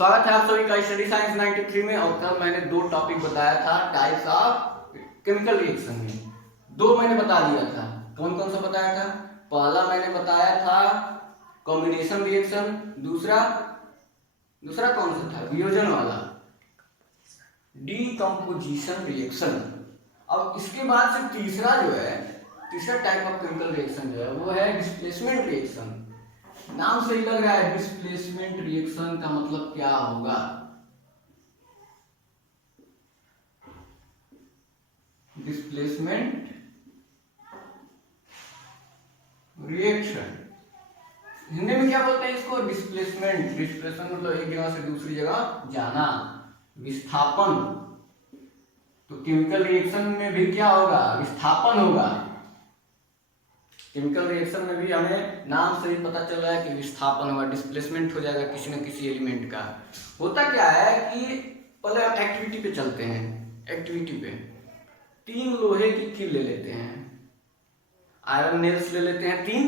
स्वागत है आप सभी का स्टडी साइंस 93 में। और कल मैंने दो टॉपिक बताया था टाइप्स ऑफ केमिकल रिएक्शन में। दो मैंने बता दिया था। कौन कौन सा बताया था? पहला मैंने बताया था कॉम्बिनेशन रिएक्शन, दूसरा कौन सा था? वियोजन वाला, डीकम्पोजिशन रिएक्शन। अब इसके बाद से तीसरा टाइप ऑफ केमिकल रिएक्शन जो है वो है डिस्प्लेसमेंट रिएक्शन। नाम से ही लग रहा है डिस्प्लेसमेंट रिएक्शन का मतलब क्या होगा? डिस्प्लेसमेंट रिएक्शन हिंदी में क्या बोलते हैं इसको? डिस्प्लेसमेंट। डिस्प्लेसमेंट मतलब एक जगह से दूसरी जगह जाना, विस्थापन। तो केमिकल रिएक्शन में भी क्या होगा? विस्थापन होगा। केमिकल रिएक्शन में भी हमें नाम से ही पता चल रहा है कि विस्थापन होगा, डिस्प्लेसमेंट हो जाएगा किसी न किसी एलिमेंट का। होता क्या है कि पहले हम एक्टिविटी पे चलते हैं। एक्टिविटी पे 3 लोहे की कील ले लेते हैं, आयरन नेल्स ले लेते हैं 3,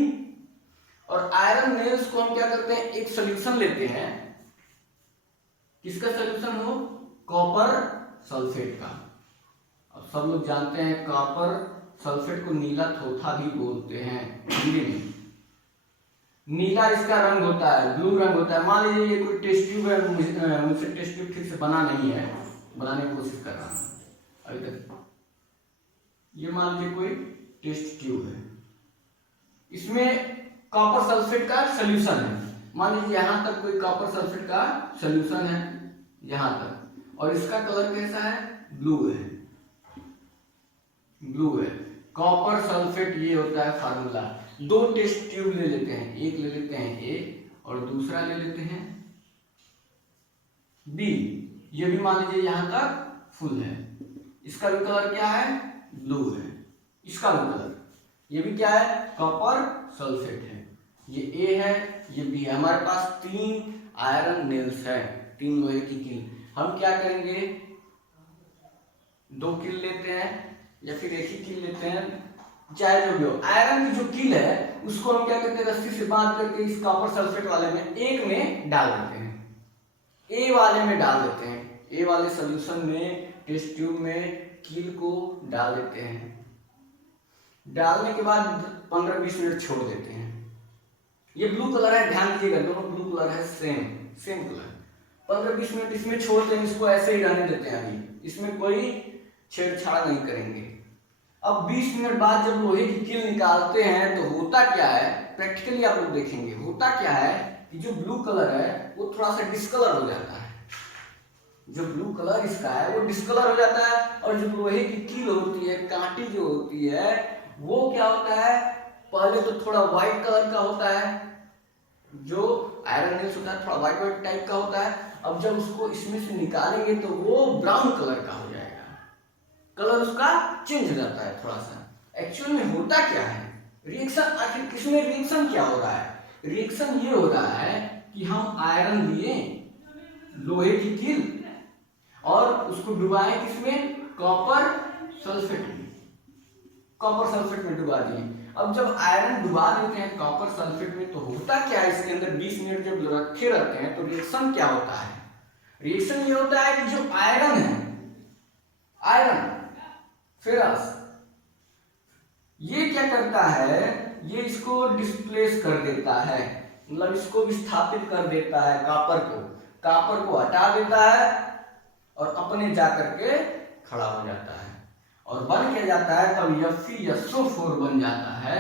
और आयरन नेल्स को हम क्या करते हैं? एक सोल्यूशन लेते हैं। किसका सोल्यूशन हो? कॉपर सल्फेट का। अब सब लोग जानते हैं कॉपर सल्फेट को नीला थोथा भी बोलते हैं हिंदी में। नीला इसका रंग होता है, ब्लू रंग होता है। मान लीजिए ये कोई टेस्ट ट्यूब है, मुझसे टेस्ट ट्यूब ठीक से बना नहीं है, बनाने की कोशिश कर रहा हूं अभी तक। ये मान लीजिए कोई टेस्ट ट्यूब है, इसमें कॉपर सल्फेट का सोल्यूशन है। मान लीजिए यहां तक कोई कॉपर सल्फेट का सोल्यूशन है, यहां तक, और इसका कलर कैसा है? ब्लू है। ब्लू है। कॉपर सल्फेट ये होता है फार्मूला। 2 टेस्ट ट्यूब ले लेते हैं, एक ले लेते हैं ए और दूसरा ले लेते हैं बी। ये भी मान लीजिए यहां तक फुल है। इसका भी कलर क्या है? ब्लू है। इसका भी कलर, ये भी क्या है? कॉपर सल्फेट है। ये ए है, ये बी है। हमारे पास 3 आयरन नेल्स है, 3 लोहे की कील। हम क्या करेंगे? 2 कील लेते हैं या फिर एक ही कील लेते हैं, चाहे जो भी हो। आयरन की जो कील है उसको हम क्या करते हैं? रस्सी से बांध करके इस कॉपर सल्फेट वाले में एक में डाल देते हैं, ए वाले में डाल देते हैं। ए वाले सॉल्यूशन में, टेस्ट ट्यूब में कील को डाल देते हैं। डालने के बाद 15-20 मिनट छोड़ देते हैं। ये ब्लू कलर है, ध्यान दीजिएगा, दोनों ब्लू कलर है, सेम कलर। 15-20 मिनट इसमें छोड़ते हैं, इसको ऐसे ही रहने देते हैं। अभी इसमें कोई छेड़छाड़ नहीं करेंगे। अब 20 मिनट बाद जब लोहे की कील निकालते हैं तो होता क्या है? प्रैक्टिकली आप लोग देखेंगे, होता क्या है कि जो ब्लू कलर है वो थोड़ा सा डिस्कलर हो जाता है। जो ब्लू कलर इसका है वो डिस्कलर हो जाता है, और जो लोहे की कील होती है, कांटी जो होती है, वो क्या होता है? पहले तो थोड़ा व्हाइट कलर का होता है, जो आयरन नेल्स होता है थोड़ा व्हाइट टाइप का होता है। अब जब उसको इसमें से निकालेंगे तो वो ब्राउन कलर का हो जाएगा, कलर उसका चेंज हो जाता है थोड़ा सा। एक्चुअल में होता क्या है? रिएक्शन, आखिर किसमें रिएक्शन क्या हो रहा है? रिएक्शन ये हो रहा है कि हम आयरन लिए, लोहे की कील, और उसको डुबाए किसमें? कॉपर सल्फेट में। कॉपर सल्फेट में डुबा दिए। अब जब आयरन डुबा देते हैं कॉपर सल्फेट में तो होता क्या है? इसके अंदर 20 मिनट जब रखे रहते हैं तो रिएक्शन क्या होता है? रिएक्शन ये होता है कि जो आयरन है, आयरन फेरस, ये क्या करता है? ये इसको डिस्प्लेस कर देता है, मतलब इसको विस्थापित कर देता है। कॉपर को हटा देता है और अपने जाकर के खड़ा हो जाता है, और बन क्या जाता है? तब FeSO4 बन जाता है।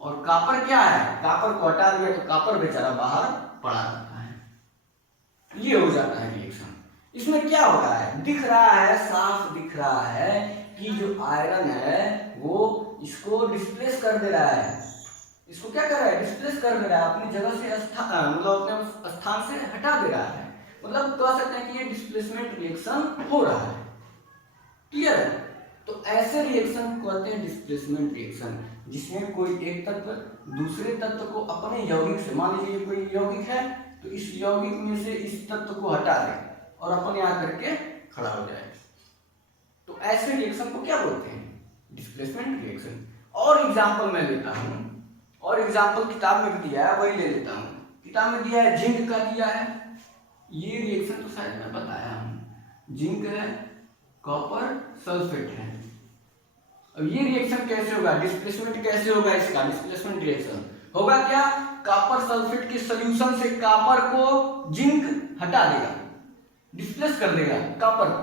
और कॉपर क्या है? कॉपर को हटा दिया तो कॉपर बेचारा बाहर पड़ा रहता है। ये हो जाता है रिएक्शन। इसमें क्या हो रहा है? दिख रहा है, साफ दिख रहा है कि जो आयरन है वो इसको डिस्प्लेस कर दे रहा है। इसको क्या कर रहा है? डिस्प्लेस कर दे रहा है, अपनी जगह से मतलब अपने स्थान से हटा दे रहा है। मतलब कह सकते हैं कि ये डिस्प्लेसमेंट रिएक्शन हो रहा है। क्लियर है? तो ऐसे रिएक्शन को कहते हैं डिस्प्लेसमेंट रिएक्शन, जिसमें कोई एक तत्व दूसरे तत्व को अपने यौगिक से, मान लीजिए कोई यौगिक है तो इस यौगिक में से इस तत्व को हटा दे और अपने आकर के खड़ा हो जाए। तो ऐसे रिएक्शन को क्या बोलते हैं? Displacement reaction. और एग्जांपल मैं लेता हूं, और एग्जांपल किताब में भी दिया है, वही ले लेता हूं। किताब में दिया है जिंक का दिया है, ये रिएक्शन तो शायद मैं बताया हूं, जिंक है, कॉपर सल्फेट है। अब ये रिएक्शन कैसे होगा, डिस्प्लेसमेंट कैसे होगा इसका, डिस्प्लेसमेंट रिएक्शन होगा क्या, कॉपर सल्फेट के सॉल्यूशन से कॉपर को जिंक हटा देगा, डिस्प्लेस कर देगा कॉपर को,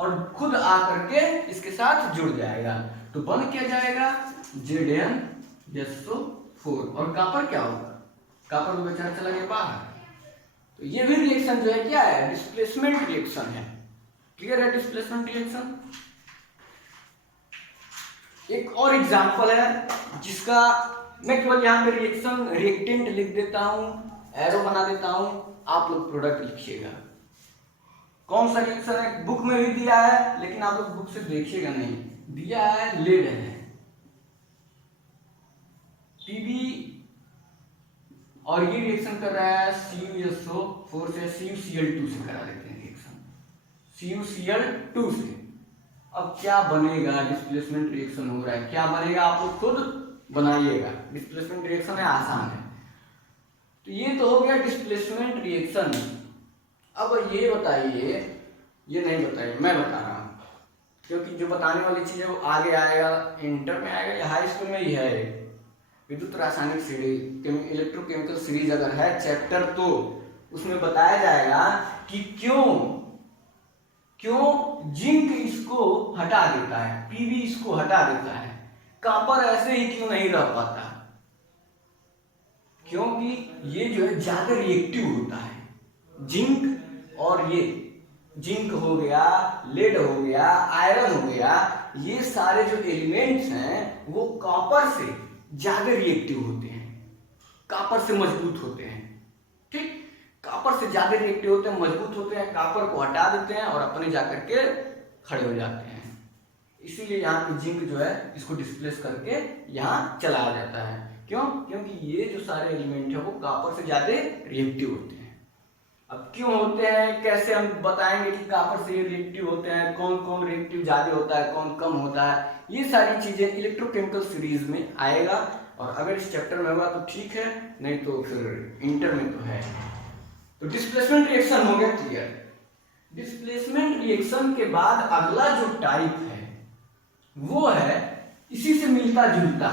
और खुद आकर के इसके साथ जुड़ जाएगा, तो बन क्या जाएगा ZnSO4, और कॉपर क्या होगा, कॉपर को बेचारा चला गया बाहर। तो ये भी रिएक्शन जो है क्या है, डिस्प्लेसमेंट रिएक्शन है। क्लियर है डिस्प्लेसमेंट रिएक्शन। एक और एग्जांपल है जिसका मैं केवल यहाँ पे रिएक्शन रिएक्टेंट लिख देता हूं, एरो बना देता हूं, आप लोग प्रोडक्ट लिखिएगा। कौन सा रिएक्शन है, बुक में भी दिया है लेकिन आप लोग बुक से देखिएगा नहीं, दिया है लेड है, Pb, और ये रिएक्शन कर रहा है CuSO4 से CuCl2 से करा देते हैं रिएक्शन, CuCl2 से। अब क्या बनेगा, डिस्प्लेसमेंट रिएक्शन हो रहा है, क्या बनेगा आप लोग खुद बनाइएगा, डिस्प्लेसमेंट रिएक्शन है, आसान है। तो ये तो हो गया डिस्प्लेसमेंट रिएक्शन। अब ये बताइए, ये नहीं बताइए, मैं बता रहा हूँ, क्योंकि जो बताने वाली चीज है वो आगे आएगा, इंटर में आएगा या हाई स्कूल में ही है, विद्युत रासायनिक सीरीज, इलेक्ट्रोकेमिकल सीरीज अगर है चैप्टर, तो उसमें बताया जाएगा कि क्यों जिंक इसको हटा देता है, Pb इसको हटा देता है, कॉपर ऐसे ही क्यों नहीं रह पाता, क्योंकि ये जो है ज्यादा रिएक्टिव होता है। जिंक और ये जिंक हो गया, लेड हो गया, आयरन हो गया, ये सारे जो एलिमेंट्स हैं वो कॉपर से ज्यादा रिएक्टिव होते हैं, कॉपर से मजबूत होते हैं। ठीक, कॉपर से ज्यादा रिएक्टिव होते हैं, मजबूत होते हैं, कॉपर को हटा देते हैं और अपने जाकर के खड़े हो जाते हैं। इसीलिए यहाँ पे जिंक जो है इसको डिस्प्लेस करके यहाँ चलाया जाता है। क्यों? क्योंकि ये जो सारे एलिमेंट है वो कॉपर से ज्यादा रिएक्टिव होते हैं। अब क्यों होते हैं, कैसे हम बताएंगे कि कॉपर से रिएक्टिव होते हैं, कौन कौन रिएक्टिव ज्यादा होता है, कौन कम होता है, ये सारी चीजें इलेक्ट्रोकेमिकल सीरीज में आएगा। और अगर इस चैप्टर में होगा तो ठीक है, नहीं तो फिर इंटर में तो है। तो डिस्प्लेसमेंट रिएक्शन हो गया क्लियर। डिस्प्लेसमेंट रिएक्शन के बाद अगला जो टाइप है वो है इसी से मिलता जुलता,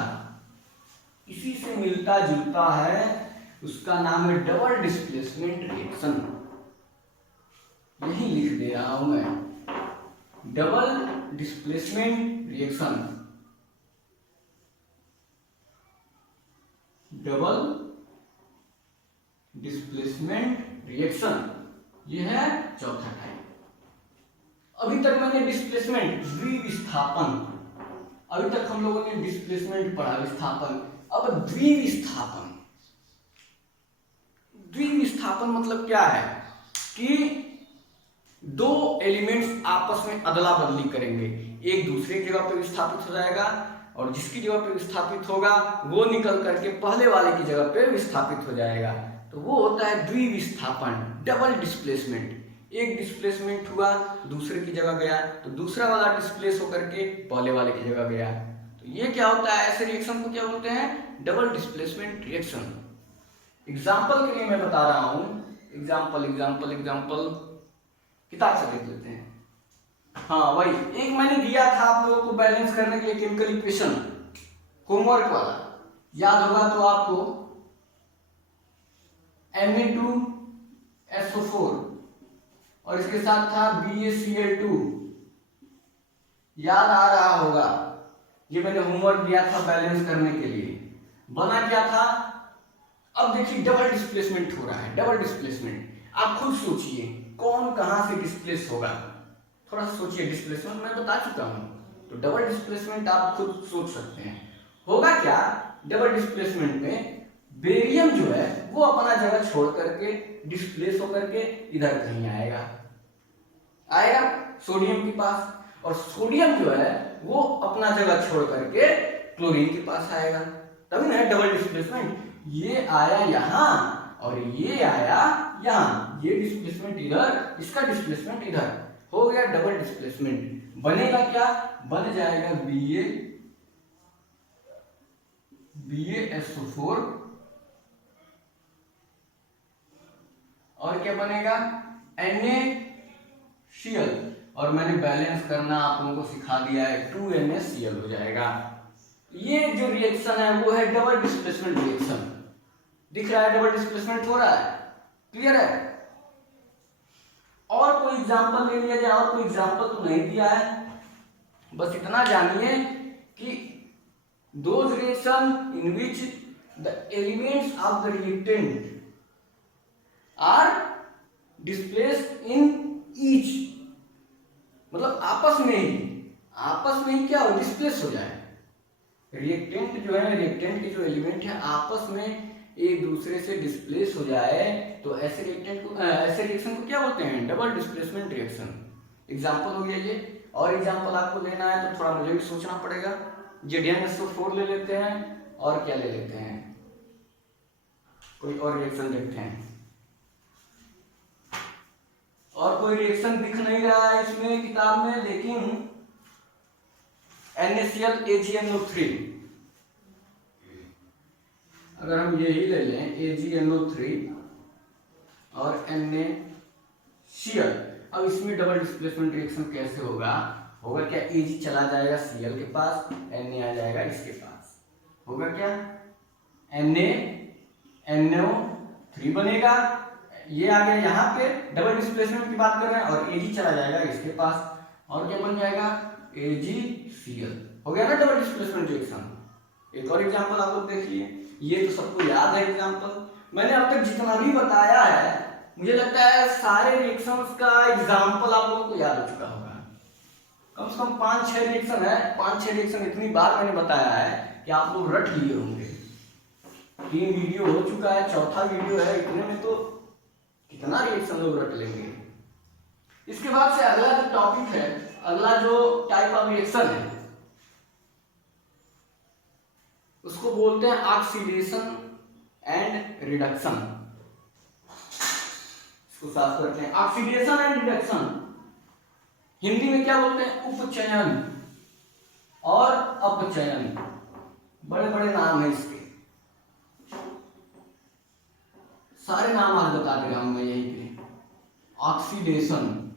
इसी से मिलता जुलता है, उसका नाम है डबल डिस्प्लेसमेंट रिएक्शन। यही लिख दे रहा हूं मैं, double displacement reaction, double displacement reaction, यह है चौथा टाइप। अभी तक मैंने डिस्प्लेसमेंट, द्विविस्थापन, अभी तक हम लोगों ने डिस्प्लेसमेंट पढ़ा, विस्थापन, अब द्विविस्थापन। द्विविस्थापन मतलब क्या है कि दो एलिमेंट्स आपस में अदला बदली करेंगे, एक दूसरे की जगह पे विस्थापित हो जाएगा और जिसकी जगह पे विस्थापित होगा वो निकल करके पहले वाले की जगह पे विस्थापित हो जाएगा, तो वो होता है द्विविस्थापन, डबल डिस्प्लेसमेंट। एक डिस्प्लेसमेंट हुआ, दूसरे की जगह गया, तो दूसरा वाला डिस्प्लेस होकर के पहले वाले की जगह गया, तो ये क्या होता है, ऐसे रिएक्शन को क्या बोलते हैं, डबल डिस्प्लेसमेंट रिएक्शन। एग्जाम्पल के लिए मैं बता रहा हूं, एग्जाम्पल किताब से देख लेते हैं। हाँ वही, एक मैंने दिया था आप लोगों को बैलेंस करने के लिए केमिकल इक्वेशन, होमवर्क वाला, याद होगा तो आपको, Na2SO4 और इसके साथ था BaCl2, याद आ रहा होगा। ये मैंने होमवर्क दिया था बैलेंस करने के लिए। बना क्या था, अब देखिए डबल डिस्प्लेसमेंट हो रहा है, डबल डिस्प्लेसमेंट। आप खुद सोचिए कौन कहां से डिस्प्लेस होगा, थोड़ा सोचिए। डिस्प्लेसमेंट मैं बता चुका हूं, तो डबल डिस्प्लेसमेंट आप खुद सोच सकते हैं। होगा क्या, डबल डिस्प्लेसमेंट में बेरियम जो है वो अपना जगह छोड़ करके डिस्प्लेस होकर के इधर कहीं आएगा सोडियम के पास, और सोडियम जो है वो अपना जगह छोड़ करके क्लोरीन के पास आएगा, तभी ना डबल डिस्प्लेसमेंट। ये आया यहां और ये आया यहां, ये डिस्प्लेसमेंट इधर, इसका डिस्प्लेसमेंट इधर, हो गया डबल डिस्प्लेसमेंट। बनेगा क्या, बन जाएगा BaSO4 और क्या बनेगा NaCl, और मैंने बैलेंस करना आप लोगों को सिखा दिया है, 2NaCl हो जाएगा। ये जो रिएक्शन है वो है डबल डिस्प्लेसमेंट रिएक्शन। दिख रहा है डबल डिस्प्लेसमेंट हो रहा है, क्लियर है। और कोई एग्जांपल ले लिया जाए, और कोई एग्जांपल तो नहीं दिया है, बस इतना जानिए कि those reaction in which the elements of the reactant are displaced in each, मतलब आपस में ही क्या हो, डिस्प्लेस हो जाए। रिएक्टेंट जो है, रिएक्टेंट के जो एलिमेंट है आपस में एक दूसरे से डिस्प्लेस हो जाए, तो ऐसे रिएक्शन को क्या बोलते हैं, डबल डिस्प्लेसमेंट रिएक्शन। एग्जांपल हो गया ये। और एग्जांपल आपको लेना है तो थोड़ा मुझे भी सोचना पड़ेगा। ZnSO4 ले लेते हैं, और क्या ले लेते हैं, कोई और रिएक्शन देखते हैं। और कोई रिएक्शन दिख नहीं रहा है इसमें किताब में, लेकिन NaCl AgNO3, अगर हम यही ले लें AgNO3 और NaCl, अब इसमें डबल डिस्प्लेसमेंट रिएक्शन कैसे होगा क्या, Ag चला जाएगा Cl के पास, Na आ जाएगा इसके पास, होगा क्या, NaNO3 बनेगा, ये आ गया यहाँ पे, डबल डिस्प्लेसमेंट की बात कर रहे हैं, और Ag चला जाएगा इसके पास, और क्या बन जाएगा AgCl, हो गया ना डबल डिस्प्लेसमेंट रिएक्शन। एक और एग्जांपल आप लोग देखिए, ये तो सबको याद है एग्जांपल, मैंने अब तक जितना भी बताया है मुझे लगता है सारे रिएक्शंस का एग्जांपल आप लोगों को याद हो चुका होगा। कम से कम 5-6 रिएक्शन है, 5-6 रिएक्शन इतनी बार मैंने बताया है कि आप लोग रट लिए होंगे। 3 वीडियो हो चुका है, 4था वीडियो है, इतने में तो कितना रिएक्शन लोग रट लेंगे। इसके बाद से अगला जो टॉपिक है, अगला जो टाइप ऑफ रिएक्शन है उसको बोलते हैं ऑक्सीडेशन एंड रिडक्शन। इसको साफ करते हैं, ऑक्सीडेशन एंड रिडक्शन हिंदी में क्या बोलते हैं, उपचयन और अपचयन, बड़े बड़े नाम है इसके, सारे नाम आज बता देगा मैं यही के, oxidation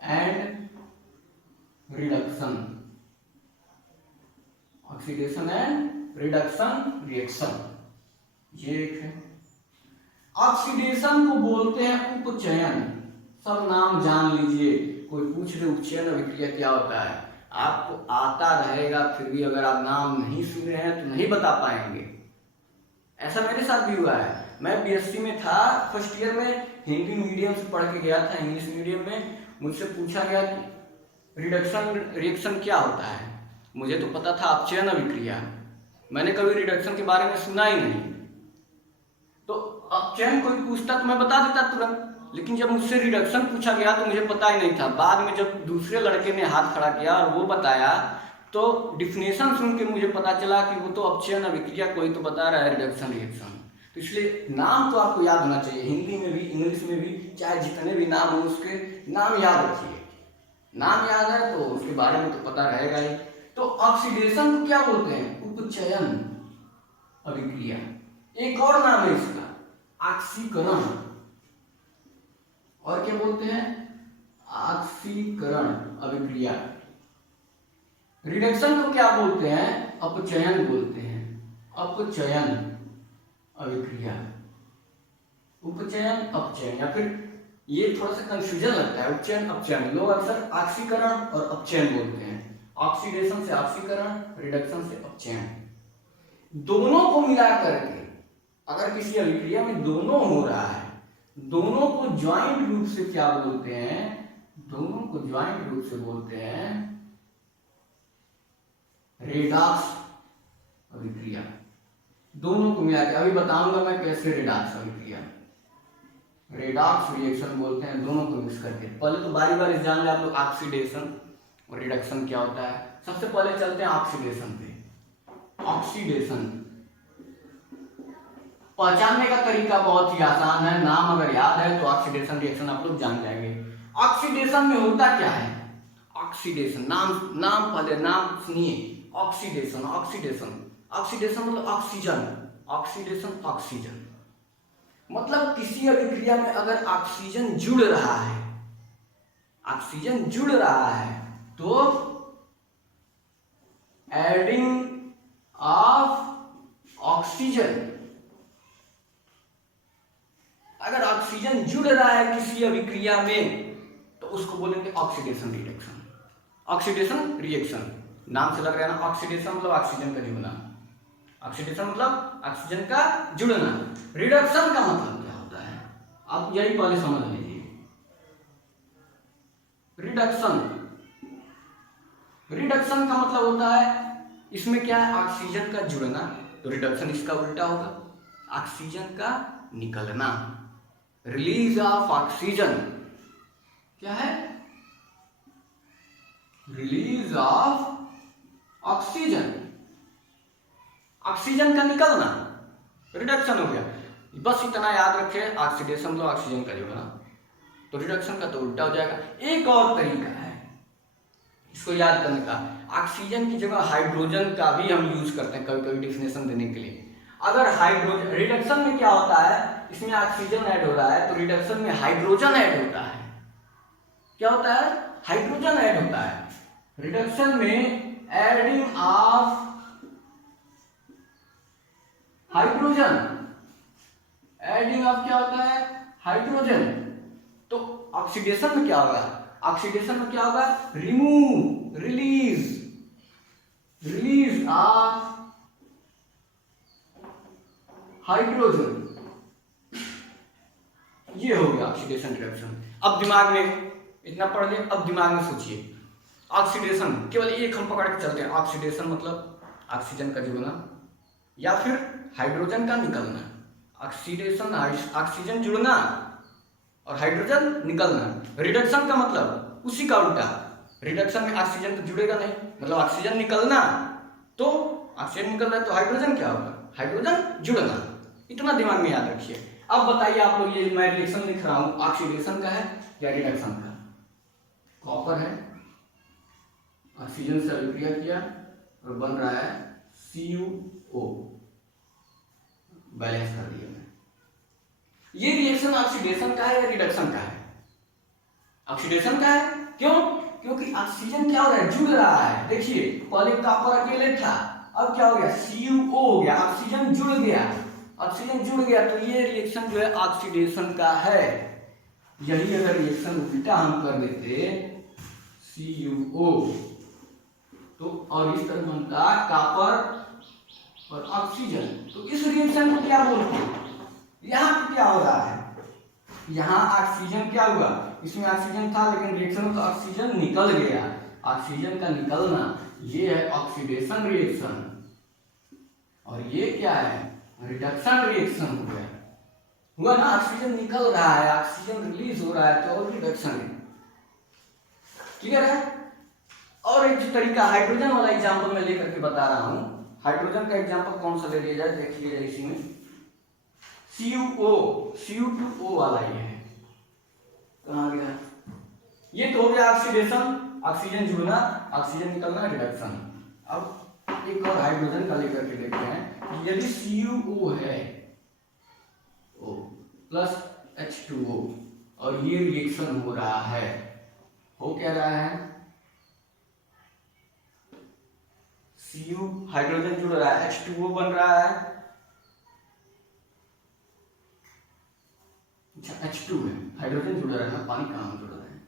and reduction, oxidation and reduction reaction, ये एक है। ऑक्सीडेशन को बोलते हैं उपचयन, सब नाम जान लीजिए, कोई पूछ दे उपचयन अभिक्रिया क्या होता है, आपको आता रहेगा, फिर भी अगर आप नाम नहीं सुने हैं तो नहीं बता पाएंगे। ऐसा मेरे साथ भी हुआ है, मैं BSc में था, फर्स्ट ईयर में हिंदी मीडियम से पढ़ के गया था, इंग्लिश मीडियम में मुझसे पूछा गया कि रिडक्शन रिएक्शन क्या होता है, मुझे तो पता था अपचयन अभिक्रिया, मैंने कभी रिडक्शन के बारे में सुना ही नहीं, तो अपचयन कोई पूछता तो मैं बता देता तुरंत, लेकिन जब मुझसे रिडक्शन पूछा गया तो मुझे पता ही नहीं था। बाद में जब दूसरे लड़के ने हाथ खड़ा किया और वो बताया तो डिफिनेशन सुन के मुझे पता चला कि वो तो अपचयन अभिक्रिया कोई तो बता रहा है रिडक्शन रिएक्शन। तो इसलिए नाम तो आपको याद होना चाहिए, हिंदी में भी इंग्लिश में भी, चाहे जितने भी नाम हो उसके नाम याद रखिए, नाम याद है तो उसके बारे में तो पता रहेगा ही। तो ऑक्सीडेशन को क्या बोलते हैं, उपचयन अभिक्रिया। एक और नाम है इसका ऑक्सीकरण, और क्या बोलते हैं, ऑक्सीकरण अभिक्रिया। रिडक्शन को क्या बोलते हैं, अपचयन बोलते हैं, अपचयन अभिक्रिया, उपचयन अपचयन, या फिर ये थोड़ा सा कंफ्यूजन लगता है, उपचयन अपचयन, लोग अक्सर ऑक्सीकरण और अपचयन बोलते हैं, ऑक्सीडेशन से ऑक्सीकरण, रिडक्शन से अपचयन। दोनों को मिला करके अगर kiसी अभिक्रिया में दोनों हो रहा है, दोनों को ज्वाइंट रूप से क्या बोलते हैं, दोनों को ज्वाइंट रूप से बोलते हैं रेडॉक्स अभिक्रिया। दोनों को मिला के अभी बताऊंगा मैं कैसे रेडॉक्स अभिक्रिया, रेडॉक्स रिएक्शन बोलते हैं दोनों को मिक्स करके। पहले तो बारी बारी जान ले आप लोग ऑक्सीडेशन और रिडक्शन क्या होता है। सबसे पहले चलते हैं ऑक्सीडेशन पे। ऑक्सीडेशन पहचानने का तरीका बहुत ही आसान है, नाम अगर याद है तो ऑक्सीडेशन रिएक्शन आप लोग जान जाएंगे। ऑक्सीडेशन में होता क्या है, ऑक्सीडेशन नाम पहले नाम सुनिए, ऑक्सीडेशन ऑक्सीडेशन ऑक्सीडेशन मतलब ऑक्सीजन, ऑक्सीडेशन ऑक्सीजन। मतलब किसी अभिक्रिया में अगर ऑक्सीजन जुड़ रहा है, ऑक्सीजन जुड़ रहा है तो एडिंग ऑफ ऑक्सीजन, अगर ऑक्सीजन जुड़ रहा है किसी अभिक्रिया में तो उसको बोलेंगे ऑक्सीडेशन रिडक्शन। ऑक्सीडेशन रिएक्शन नाम से लग रहा है ना, ऑक्सीडेशन मतलब ऑक्सीजन का जुड़ना, ऑक्सीडेशन मतलब ऑक्सीजन का जुड़ना। रिडक्शन का मतलब क्या होता है, आप यही पहले समझ लीजिए। रिडक्शन, रिडक्शन का मतलब होता है इसमें क्या है, ऑक्सीजन का जुड़ना, तो रिडक्शन इसका उल्टा होगा, ऑक्सीजन का निकलना, रिलीज ऑफ ऑक्सीजन। क्या है, रिलीज ऑफ ऑक्सीजन, ऑक्सीजन का निकलना, रिडक्शन हो गया। बस इतना याद रखें, ऑक्सीडेशन मतलब ऑक्सीजन का जुड़ना, तो रिडक्शन का तो उल्टा हो जाएगा। एक और तरीका है इसको याद करने का, ऑक्सीजन की जगह हाइड्रोजन का भी हम यूज करते हैं कभी कभी डेफिनेशन देने के लिए। अगर हाइड्रोजन, रिडक्शन में क्या होता है, इसमें ऑक्सीजन ऐड हो रहा है तो रिडक्शन में हाइड्रोजन ऐड होता है। क्या होता है, हाइड्रोजन ऐड होता है। रिडक्शन में adding of hydrogen, adding of क्या होता है, हाइड्रोजन। तो ऑक्सीडेशन में क्या होगा, ऑक्सीडेशन में क्या होगा, remove, release, release of hydrogen, ये हो गया ऑक्सीडेशन रिडक्शन। अब दिमाग में इतना पढ़ लिया, अब दिमाग में सोचिए, ऑक्सीडेशन केवल एक हम पकड़ के चलते हैं, ऑक्सीडेशन मतलब ऑक्सीजन का जुड़ना या फिर हाइड्रोजन का निकलना। ऑक्सीडेशन ऑक्सीजन जुड़ना और हाइड्रोजन निकलना। रिडक्शन का मतलब उसी का उल्टा, रिडक्शन में ऑक्सीजन तो जुड़ेगा नहीं, मतलब ऑक्सीजन निकलना, तो ऑक्सीजन निकल रहा है तो हाइड्रोजन क्या होगा, हाइड्रोजन जुड़ना। इतना दिमाग में याद रखिए। अब बताइए आप लोग, ये मैं रिएक्शन लिख रहा हूं ऑक्सीडेशन का है या रिडक्शन का। कॉपर है, ऑक्सीजन से अभिक्रिया किया और बन रहा है CuO, बैलेंस कर दिया मैं। ये रिएक्शन ऑक्सीडेशन का है या रिडक्शन का है, ऑक्सीडेशन का है। क्यों, क्योंकि ऑक्सीजन क्या हो रहा है, जुड़ रहा है। देखिए पहले कॉपर अकेले था, अब क्या हो गया, CuO हो गया, ऑक्सीजन जुड़ गया, ऑक्सीजन जुड़ गया, तो ये रिएक्शन जो है ऑक्सीडेशन का है। यही अगर रिएक्शन उल्टा हम कर देते CuO तो और इस तरह बनता कॉपर और ऑक्सीजन, तो इस रिएक्शन को क्या बोलते हैं। यहाँ पे क्या हो रहा है, यहाँ ऑक्सीजन क्या हुआ, इसमें ऑक्सीजन था लेकिन रिएक्शन में तो ऑक्सीजन निकल गया, ऑक्सीजन का निकलना, ये है ऑक्सीडेशन रिएक्शन। और ये क्या है, रिडक्शन रिएक्शन हो गया, हुआ ना, ऑक्सीजन निकल रहा है, ऑक्सीजन रिलीज हो रहा है, तो और रिडक्शन है। क्लियर है। और एक तरीका हाइड्रोजन वाला एग्जांपल मैं लेकर के बता रहा हूं। हाइड्रोजन का एग्जांपल कौन सा ले लिया जाए, देख लीजिए इसी में CuO, Cu2O वाला ये है, कहां गया, ये तो हो गया ऑक्सीडेशन, ऑक्सीजन जुड़ना, ऑक्सीजन निकलना, रिडक्शन। अब एक और हाइड्रोजन का लेकर के देखते हैं। यदि CuO है O प्लस H2O और ये रिएक्शन हो रहा है, हो क्या रहा है, Cu हाइड्रोजन जुड़ रहा है, H2O बन रहा है, अच्छा H2 है, हाइड्रोजन जुड़ रहा है ना, पानी कहाँ जुड़ रहा है,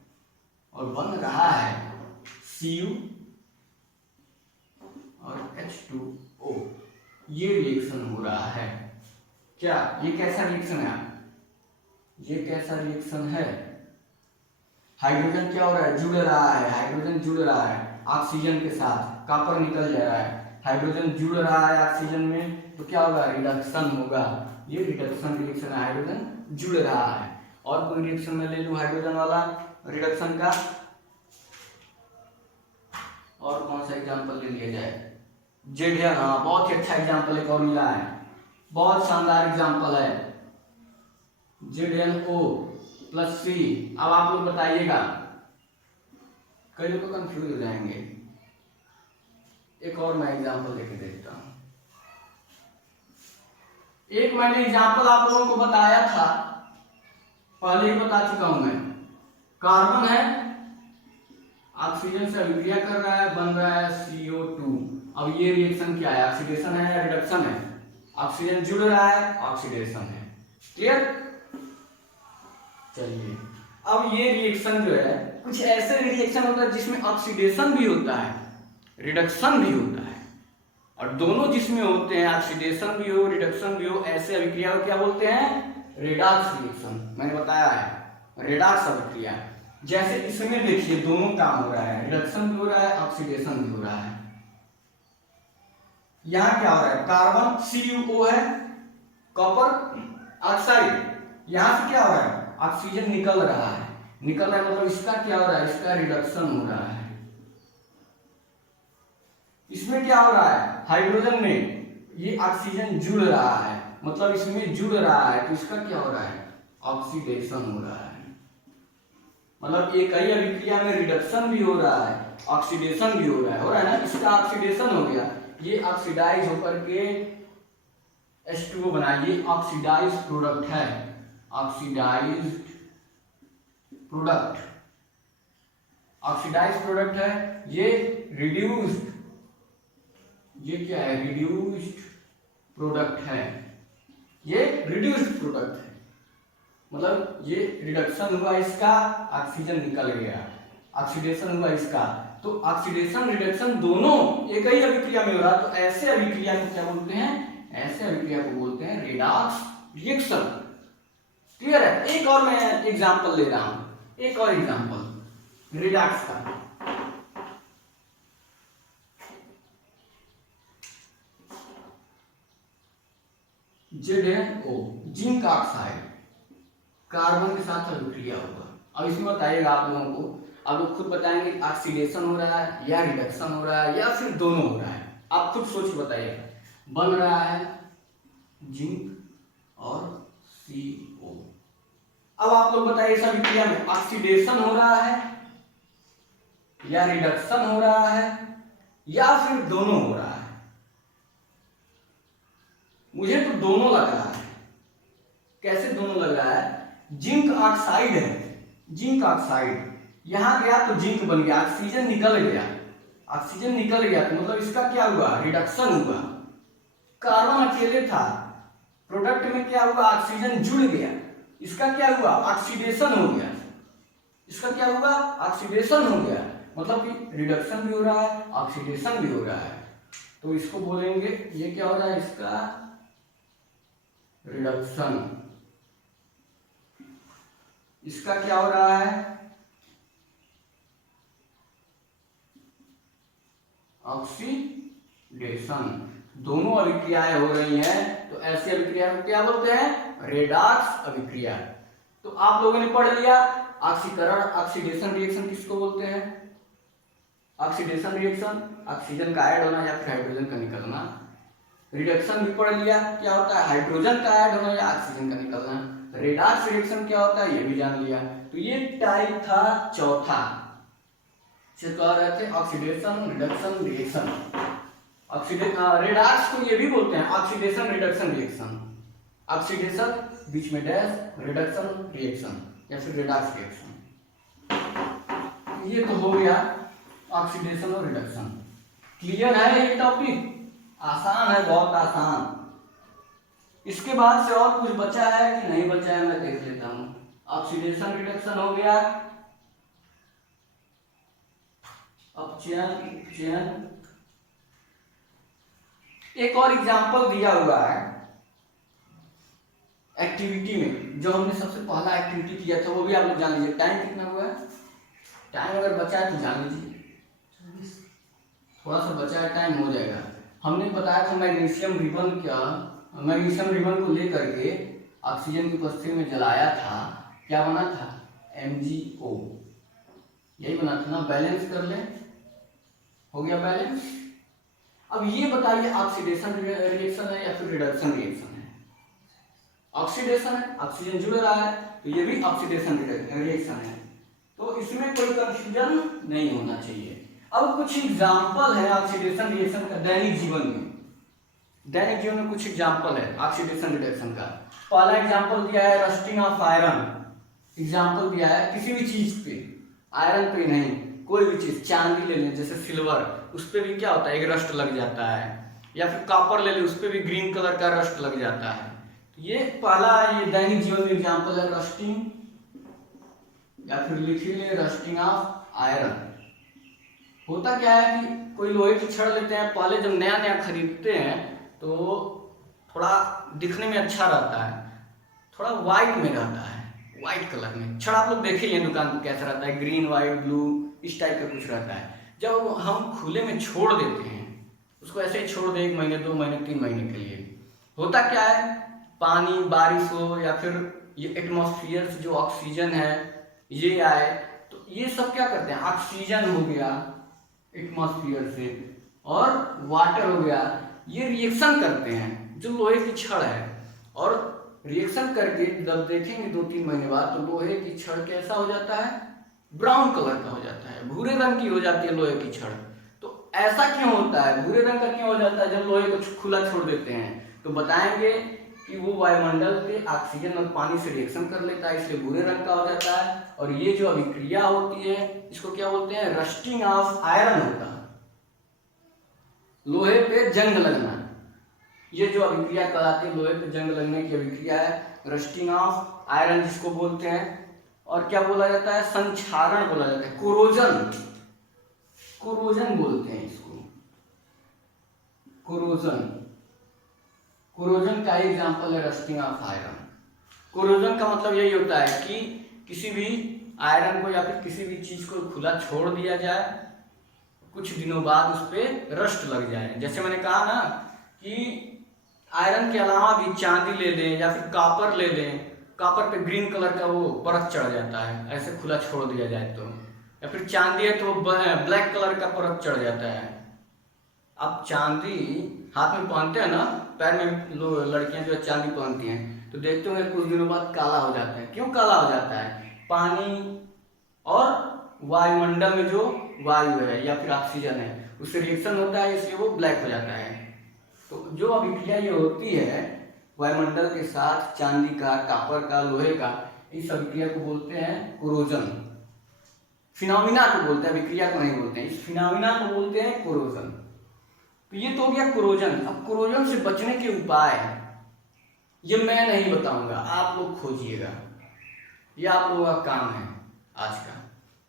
और बन रहा है Cu और H2O, ये रिएक्शन हो रहा है। क्या ये कैसा रिएक्शन है, ये कैसा रिएक्शन है, हाइड्रोजन क्या हो रहा है, जुड़ रहा है, हाइड्रोजन जुड़ रहा है ऑक्सीजन के साथ, कॉपर निकल जा रहा है, हाइड्रोजन जुड़ रहा है ऑक्सीजन में, तो क्या होगा, रिडक्शन होगा। ये रिडक्शन रिएक्शन है, हाइड्रोजन जुड़ रहा है। और कोई रिएक्शन में ले लूं हाइड्रोजन वाला रिडक्शन का, और कौन सा एग्जांपल ले लिया जाए, जेड, हाँ बहुत ही अच्छा एग्जांपल एक और मिला है, बहुत शानदार एग्जांपल है, ZnO प्लस C। अब आप लोग बताइएगा, कई लोग कंफ्यूज हो जाएंगे, एक और मैं एग्जांपल लेके देखता हूं, एक मैंने एग्जाम्पल आप लोगों को बताया था, पहले ही बता चुका हूं मैं। कार्बन है, ऑक्सीजन से अभिक्रिया कर रहा है, बन रहा है CO2। अब ये रिएक्शन क्या है, ऑक्सीडेशन है या रिडक्शन है? ऑक्सीजन जुड़ रहा है, ऑक्सीडेशन है। क्लियर? चलिए, अब ये रिएक्शन जो है, कुछ ऐसे रिएक्शन होता है जिसमें ऑक्सीडेशन भी होता है, रिडक्शन भी होता है, और दोनों जिसमें होते हैं, ऑक्सीडेशन भी हो, रिडक्शन भी हो, ऐसे अभिक्रिया को क्या बोलते हैं? Redox reaction. मैंने बताया है रेडॉक्स अभिक्रिया। जैसे इसमें देखिए दोनों काम हो रहा है, रिडक्शन भी हो रहा है, ऑक्सीडेशन भी हो रहा है। यहां क्या हो रहा है, कार्बन CuO है, कॉपर ऑक्साइड, यहां से क्या हो रहा है, ऑक्सीजन निकल रहा है, निकल रहा है मतलब इसका क्या हो रहा है, इसका रिडक्शन हो रहा है। इसमें क्या हो रहा है, हाइड्रोजन में ये ऑक्सीजन जुड़ रहा है, मतलब इसमें जुड़ रहा है, तो इसका क्या हो रहा है, ऑक्सीडेशन हो रहा है। मतलब एक ही अभिक्रिया में रिडक्शन भी हो रहा है, ऑक्सीडेशन भी हो रहा है ना। इसका ऑक्सीडेशन हो गया, ये ऑक्सीडाइज होकर के H2O बना, ये ऑक्सीडाइज प्रोडक्ट है, ऑक्सीडाइज्ड प्रोडक्ट, ऑक्सीडाइज प्रोडक्ट है। ये रिड्यूस्ड, ये क्या है, रिड्यूस्ड प्रोडक्ट है, ये रिड्यूस्ड प्रोडक्ट है, मतलब ये रिडक्शन हुआ इसका, ऑक्सीजन निकल गया, ऑक्सीडेशन हुआ इसका। तो ऑक्सीडेशन रिडक्शन दोनों एक ही अभिक्रिया में हो रहा, तो ऐसे अभिक्रिया को क्या बोलते हैं, ऐसे अभिक्रिया को बोलते हैं रेडॉक्स रिएक्शन। क्लियर है? एक और मैं एग्जांपल ले रहा हूं, एक और एग्जांपल रेडॉक्स का। ZnO, जिंक ऑक्साइड, कार्बन के साथ अभिक्रिया होगा। अब इसमें बताइएगा आप लोगों को, आप लोग खुद बताएंगे ऑक्सीडेशन हो रहा है या रिडक्शन हो रहा है या फिर दोनों हो रहा है, आप खुद सोच बताइएगा। बन रहा है जिंक और CO। अब आप लोग बताइए इस अभिक्रिया में ऑक्सीडेशन हो रहा है या रिडक्शन हो रहा है या फिर दोनों हो रहा है? मुझे तो दोनों लग रहा है। कैसे दोनों लग रहा है? जिंक ऑक्साइड है, जिंक ऑक्साइड यहां गया तो जिंक बन गया, ऑक्सीजन निकल गया, ऑक्सीजन निकल गया तो मतलब इसका क्या हुआ, रिडक्शन हुआ। कार्बन अकेले था, प्रोडक्ट में क्या हुआ, ऑक्सीजन जुड़ गया, इसका क्या हुआ, ऑक्सीडेशन हो गया, इसका क्या हुआ, ऑक्सीडेशन हो गया, मतलब कि रिडक्शन भी हो रहा है, ऑक्सीडेशन भी हो रहा है। तो इसको बोलेंगे, ये क्या हो रहा है, इसका रिडक्शन, इसका क्या हो रहा है, ऑक्सीडेशन। दोनों अभिक्रियाएं हो रही हैं, तो ऐसी अभिक्रिया को क्या बोलते हैं, रेडॉक्स अभिक्रिया। तो आप लोगों ने पढ़ लिया ऑक्सीकरण, ऑक्सीडेशन रिएक्शन किसको बोलते हैं, ऑक्सीडेशन रिएक्शन ऑक्सीजन का ऐड होना या फिर हाइड्रोजन का निकलना। रिडक्शन भी पढ़ लिया, क्या होता है, हाइड्रोजन का ऐड होना या ऑक्सीजन का निकलना। रेडॉक्स रिएक्शन क्या होता है ये भी जान लिया। तो ये टाइप था चौथा, जिसे कह रहे थे ऑक्सीडेशन रिडक्शन रिएक्शन। रेडॉक्स को ये भी बोलते हैं ऑक्सीडेशन रिडक्शन रिएक्शन, ऑक्सीडेशन बीच में डैश, रिडक्शन रिएक्शन या फिर रेडॉक्स रिएक्शन। ये तो हो गया ऑक्सीडेशन और रिडक्शन। क्लियर है ये टॉपिक? आसान है, बहुत आसान। इसके बाद से और कुछ बचा है कि नहीं बचा है, मैं देख लेता हूं। ऑक्सीडेशन रिडक्शन हो गया, अपचयन। एक और एग्जांपल दिया हुआ है एक्टिविटी में, जो हमने सबसे पहला एक्टिविटी किया था वो भी आप लोग जान लीजिए। टाइम कितना हुआ है, टाइम अगर बचा है तो जान लीजिए, थोड़ा सा बचा है, टाइम हो जाएगा। हमने बताया था मैग्नीशियम रिबन क्या, मैग्नीशियम रिबन को लेकर के ऑक्सीजन की उपस्थिति में जलाया था, क्या बना था, MgO, यही बना था ना। बैलेंस कर ले, हो गया बैलेंस। अब ये बताइए ऑक्सीडेशन रिएक्शन है या फिर रिडक्शन रिएक्शन है? ऑक्सीडेशन है, ऑक्सीजन जुड़ रहा है, तो ये भी ऑक्सीडेशन रिएक्शन है। तो इसमें कोई कंफ्यूजन नहीं होना चाहिए। अब कुछ एग्जाम्पल है ऑक्सीडेशन रिएक्शन का दैनिक जीवन में, दैनिक जीवन में कुछ एग्जाम्पल है ऑक्सीडेशन रिडक्शन का। पहला एग्जाम्पल दिया है रस्टिंग ऑफ आयरन। एग्जाम्पल दिया है किसी भी चीज पे, आयरन पे नहीं, कोई भी चीज, चांदी ले लें जैसे सिल्वर, उस पे भी क्या होता है, एक रस्ट लग जाता है। या फिर कॉपर ले लें, उस पे भी ग्रीन कलर का रस्ट लग जाता है। तो ये पहला ये दैनिक जीवन में एग्जाम्पल है रस्टिंग, या फिर लिखिए रस्टिंग ऑफ आयरन। होता क्या है कि कोई लोहे की छड़ लेते हैं, पहले जब नया नया खरीदते हैं तो थोड़ा दिखने में अच्छा रहता है, थोड़ा व्हाइट में रहता है, व्हाइट कलर में। छड़ आप लोग देखे ही हैं दुकान पर कैसा रहता है, ग्रीन व्हाइट ब्लू इस टाइप का कुछ रहता है। जब हम खुले में छोड़ देते हैं उसको, ऐसे ही छोड़ दे 1 महीने 2 महीने 3 महीने के लिए, होता क्या है, पानी बारिश हो या फिर ये एटमॉस्फेयर से जो ऑक्सीजन है ये आए, तो ये सब क्या करते हैं, ऑक्सीजन हो गया एटमॉस्फेयर से और वाटर हो गया, ये रिएक्शन करते हैं जो लोहे की छड़ है। और रिएक्शन करके जब देखेंगे 2-3 महीने बाद तो लोहे की छड़ कैसा हो जाता है, ब्राउन कलर का हो जाता है, भूरे रंग की हो जाती है लोहे की छड़। तो ऐसा क्यों होता है, भूरे रंग का क्यों हो जाता है जब लोहे को खुला छोड़ देते हैं? तो बताएंगे कि वो वायुमंडल के ऑक्सीजन और पानी से रिएक्शन कर लेता है, इसलिए भूरे रंग का हो जाता है। और ये जो अभिक्रिया होती है इसको क्या बोलते हैं, रस्टिंग ऑफ आयरन होता है, लोहे पे जंग लगना। ये जो अभिक्रिया कहलाती है लोहे पे जंग लगने की अभिक्रिया है रस्टिंग ऑफ आयरन जिसको बोलते हैं। और क्या बोला जाता है, संक्षारण बोला जाता है, कोरोजन, कोरोजन बोलते हैं इसको, कोरोजन। कोरोजन का एग्जांपल है रस्टिंग ऑफ आयरन। कोरोजन का मतलब यही होता है कि किसी भी आयरन को या फिर किसी भी चीज को खुला छोड़ दिया जाए, कुछ दिनों बाद उस पर रस्ट लग जाए। जैसे मैंने कहा ना कि आयरन के अलावा भी चांदी ले लें या फिर कॉपर ले लें, कॉपर पे ग्रीन कलर का वो परत चढ़ जाता है ऐसे खुला छोड़ दिया जाए तो, या फिर चांदी है तो ब्लैक कलर का परत चढ़ जाता है। अब चांदी हाथ में पहनते हैं ना, पैर में लड़कियां जो चांदी पहनती हैं तो देखते होंगे कुछ दिनों बाद काला हो जाता है। क्यों काला हो जाता है, पानी और वायुमंडल में जो वायु है या फिर ऑक्सीजन है उससे रिएक्शन होता है, इसलिए वो ब्लैक हो जाता है। तो जो अभिक्रिया ये होती है वायुमंडल के साथ चांदी का, कॉपर का, लोहे का, इस अभिक्रिया को बोलते हैं कोरोजन। फिनोमिना को बोलते हैं, अभिक्रिया को नहीं बोलते हैं, इस फिनोमिना को बोलते हैं कोरोजन। तो ये तो हो गया कोरोजन। अब कोरोजन से बचने के उपाय ये मैं नहीं बताऊंगा, आप लोग खोजिएगा, ये आप लोगों का काम है आज का।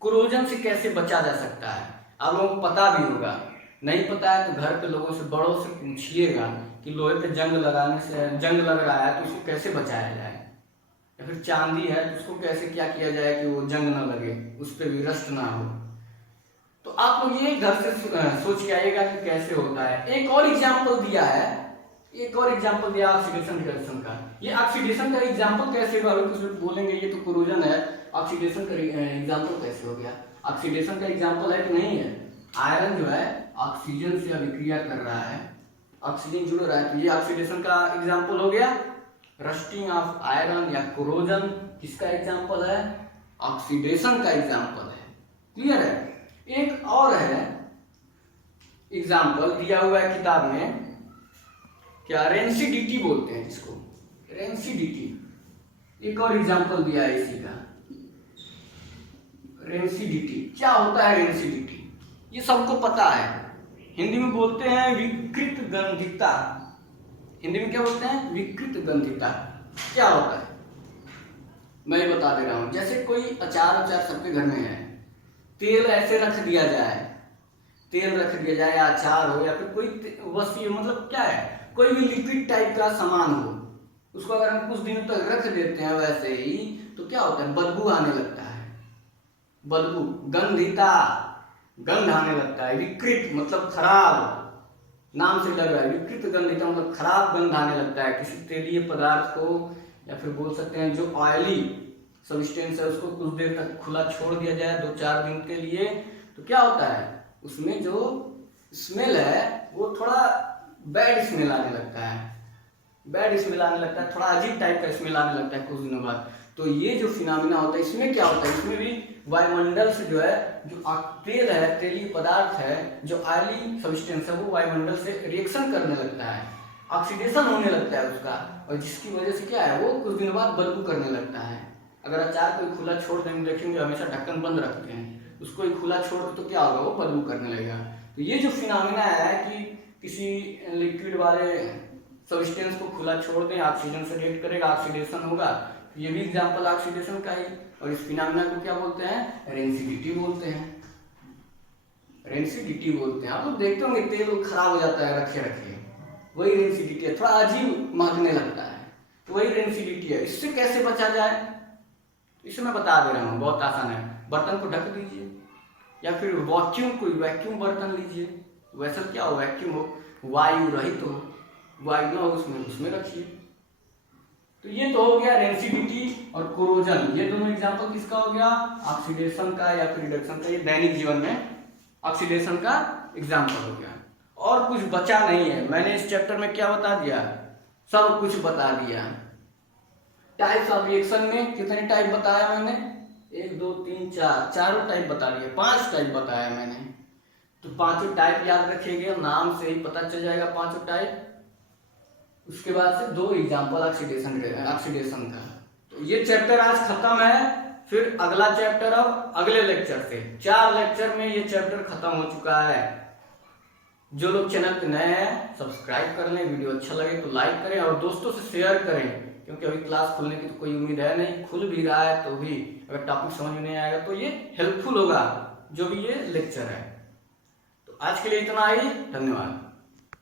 कोरोजन से कैसे बचा जा सकता है आप लोगों को पता भी होगा, नहीं पता है तो घर पे लोगों से, बड़ों से पूछिएगा कि लोहे पे जंग लगाने से, जंग लग रहा है तो उसको कैसे बचाया जाए, या फिर चांदी है तो उसको कैसे क्या किया जाए कि वो जंग ना लगे, उस पर भी रस्ट ना हो। तो आप लोग ये घर से सोच के आइएगा कि कैसे होता है। एक और एग्जाम्पल दिया है, एक और एग्जाम्पल दिया ऑक्सीडेशन रिडक्शन का। ये ऑक्सीडेशन का एग्जाम्पल कैसे होगा, अभी कुछ बोलेंगे ये तो कोरोजन है, ऑक्सीडेशन का एग्जाम्पल कैसे हो गया? ऑक्सीडेशन का एग्जाम्पल है कि नहीं है, आयरन जो है ऑक्सीजन से अभिक्रिया कर रहा है, ऑक्सीजन जुड़ रहा है, तो ये ऑक्सीडेशन का एग्जाम्पल हो गया। रस्टिंग ऑफ आयरन या कोरोजन किसका एग्जाम्पल है, ऑक्सीडेशन का एग्जाम्पल है। क्लियर है? एक और है एग्जाम्पल दिया हुआ है किताब में, क्या, रेंसिडिटी बोलते हैं इसको, रेंसिडिटी। एक और एग्जाम्पल दिया है इसी का, रेंसिडिटी। क्या होता है रेंसिडिटी, ये सबको पता है, हिंदी में बोलते हैं विकृत गंधिता। हिंदी में क्या बोलते हैं, विकृत गंधिता। क्या होता है मैं बता दे रहा हूं। जैसे कोई अचार सबके घर में है, तेल ऐसे रख दिया जाए, तेल रख दिया जाए, अचार हो या फिर कोई वस्तु, मतलब क्या है, कोई भी लिक्विड टाइप का सामान हो, उसको अगर हम कुछ दिनों तक रख देते हैं वैसे ही तो क्या होता है, बदबू आने लगता है, बदबू, गंधिता, गंध आने लगता है। विकृत मतलब खराब, नाम से लग रहा है, विकृत गंधिता मतलब खराब गंध आने लगता है किसी तेलीय पदार्थ को, या फिर बोल सकते हैं जो ऑयली सब्सटेंस है उसको कुछ देर तक खुला छोड़ दिया जाए 2-4 दिन के लिए, तो क्या होता है, उसमें जो स्मेल है वो थोड़ा बैड स्मेल आने लगता है, बैड स्मेल आने लगता है, थोड़ा अजीब टाइप का स्मेल आने लगता है कुछ दिनों बाद। तो ये जो फिनोमिना होता है इसमें क्या होता है, इसमें भी वायुमंडल से जो है, जो तेल है, तेलीय पदार्थ है, जो ऑयली सब्सटेंस है, वो वायुमंडल से रिएक्शन करने लगता है। ऑक्सीडेशन होने लगता है उसका, और जिसकी वजह से क्या है वो कुछ दिन बाद बदबू करने लगता है। अगर अचार कोई खुला छोड़ देंगे, देखेंगे हमेशा ढक्कन बंद रखते हैं, उसको ही खुला छोड़ दो तो क्या होगा, वो बदबू करने लगेगा। तो ये जो फिनोमेना है कि किसी लिक्विड वाले सब्सटेंस को खुला छोड़ दें, ऑक्सीजन से रिएक्ट करेगा, ऑक्सीडेशन होगा, ये भी एग्जांपल ऑक्सीडेशन का ही। और इस फिनोमेना को क्या बोलते हैं, रेंसिडिटी बोलते हैं। रेंसिडिटी बोलते हैं। आप लोग देखते होंगे तेल खराब हो जाता है रखे रखे, वही रेंसिडिटी है, थोड़ा अजीब महकने लगता है, तो वही रेंसिडिटी है। इससे कैसे बचा जाए, इसे मैं बता दे रहा हूँ, बहुत आसान है। बर्तन को ढक दीजिए, या फिर वैक्यूम बर्तन लीजिए, वैसा क्या हो, वैक्यूम हो, वायु रहित हो, वायु न हो उसमें रखिए। तो ये तो हो गया रेंसिडिटी और कोरोजन, ये दोनों एग्जांपल किसका हो गया, ऑक्सीडेशन का या फिर रिडक्शन का। ये दैनिक जीवन में ऑक्सीडेशन का एग्जांपल हो गया। और कुछ बचा नहीं है, मैंने इस चैप्टर में क्या बता दिया, सब कुछ बता दिया। टाइप्स ऑफ रिएक्शन में कितने टाइप बताया मैंने, 1 2 3 4, चारों टाइप बता दिए, 5 टाइप बताया मैंने। तो पांचों टाइप याद रखिएगा, नाम से ही पता चल जाएगा पांचों टाइप। उसके बाद से 2 एग्जांपल ऑक्सीडेशन का। तो ये चैप्टर आज खत्म है, फिर अगला चैप्टर अब अगले लेक्चर से। 4 लेक्चर में ये चैप्टर खत्म हो चुका है। जो लोग चैनल पे नए हैं सब्सक्राइब कर लें, वीडियो अच्छा लगे तो लाइक करें और दोस्तों से शेयर करें, क्योंकि अभी क्लास खुलने की तो कोई उम्मीद है नहीं, खुल भी रहा है तो भी अगर टॉपिक समझ में नहीं आएगा तो ये हेल्पफुल होगा जो भी ये लेक्चर है। तो आज के लिए इतना ही, धन्यवाद।